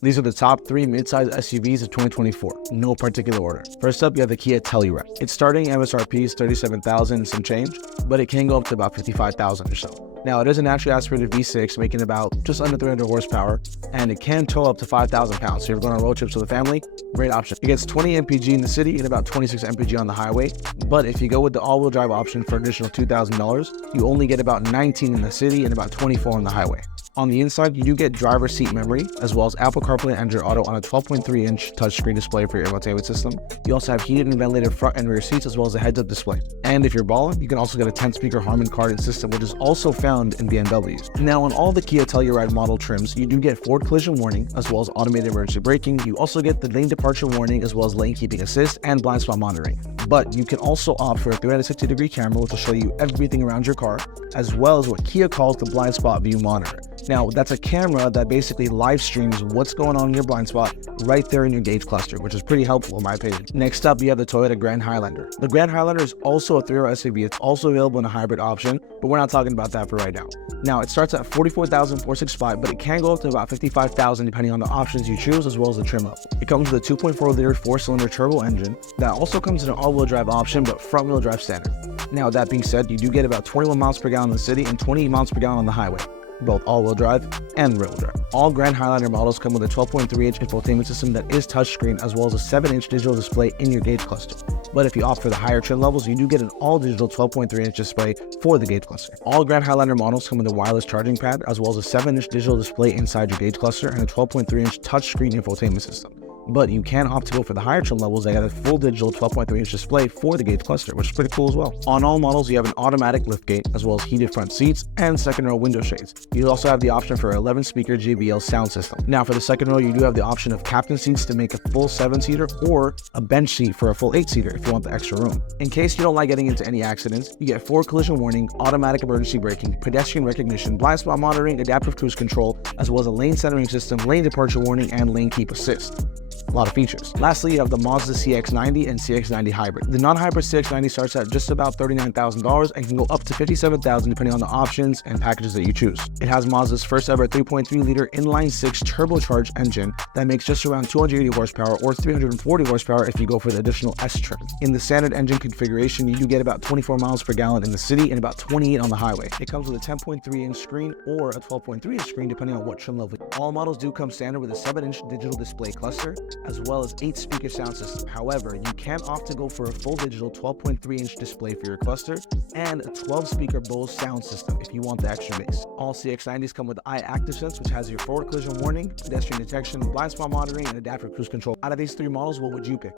These are the top 3 midsize SUVs of 2024, no particular order. First up, you have the Kia Telluride. Its starting MSRP is $37,000 and some change, but it can go up to about $55,000 or so. Now, it is a naturally aspirated V6, making about just under 300 horsepower, and it can tow up to 5,000 pounds. So you're going on road trips with the family, great option. It gets 20 mpg in the city and about 26 mpg on the highway, but if you go with the all-wheel drive option for an additional $2,000, you only get about 19 in the city and about 24 on the highway. On the inside, you do get driver's seat memory, as well as Apple CarPlay and Android Auto on a 12.3-inch touchscreen display for your infotainment system. You also have heated and ventilated front and rear seats, as well as a heads-up display. And if you're balling, you can also get a 10-speaker Harman Kardon system, which is also found in BMWs. Now, on all the Kia Telluride model trims, you do get forward collision warning, as well as automated emergency braking. You also get the lane departure warning, as well as lane keeping assist and blind spot monitoring. But you can also opt for a 360-degree camera, which will show you everything around your car, as well as what Kia calls the blind spot view monitor. Now, that's a camera that basically live streams what's going on in your blind spot right there in your gauge cluster, which is pretty helpful in my opinion. Next up, you have the Toyota Grand Highlander. The Grand Highlander is also a 3-row SUV. It's also available in a hybrid option, but we're not talking about that for right now. Now, it starts at $44,465, but it can go up to about $55,000 depending on the options you choose, as well as the trim level. It comes with a 2.4-liter 4-cylinder turbo engine that also comes in an all-wheel drive option, but front-wheel drive standard. Now, that being said, you do get about 21 miles per gallon in the city and 28 miles per gallon on the highway, both all-wheel drive and rear-wheel drive. All Grand Highlander models come with a 12.3-inch infotainment system that is touchscreen, as well as a 7-inch digital display in your gauge cluster. But if you opt for the higher trim levels, you do get an all-digital 12.3-inch display for the gauge cluster. All Grand Highlander models come with a wireless charging pad, as well as a 7-inch digital display inside your gauge cluster and a 12.3-inch touchscreen infotainment system. But you can opt to go for the higher trim levels that got a full digital 12.3-inch display for the gauge cluster, which is pretty cool as well. On all models, you have an automatic liftgate, as well as heated front seats and second row window shades. You also have the option for an 11-speaker JBL sound system. Now, for the second row, you do have the option of captain seats to make a full 7-seater or a bench seat for a full 8-seater if you want the extra room. In case you don't like getting into any accidents, you get forward collision warning, automatic emergency braking, pedestrian recognition, blind spot monitoring, adaptive cruise control, as well as a lane centering system, lane departure warning, and lane keep assist. A lot of features. Lastly, you have the Mazda CX-90 and CX-90 Hybrid. The non-hybrid CX-90 starts at just about $39,000 and can go up to $57,000 depending on the options and packages that you choose. It has Mazda's first ever 3.3-liter inline-6 turbocharged engine that makes just around 280 horsepower or 340 horsepower if you go for the additional S trim. In the standard engine configuration, you do get about 24 miles per gallon in the city and about 28 on the highway. It comes with a 10.3-inch screen or a 12.3-inch screen depending on what trim level. All models do come standard with a 7-inch digital display cluster, as well as 8-speaker sound system. However, you can opt to go for a full digital 12.3-inch display for your cluster and a 12-speaker Bose sound system if you want the extra bass. All CX-90s come with Eye Active Sense, which has your forward collision warning, pedestrian detection, blind spot monitoring, and adaptive cruise control. Out of these 3 models, what would you pick?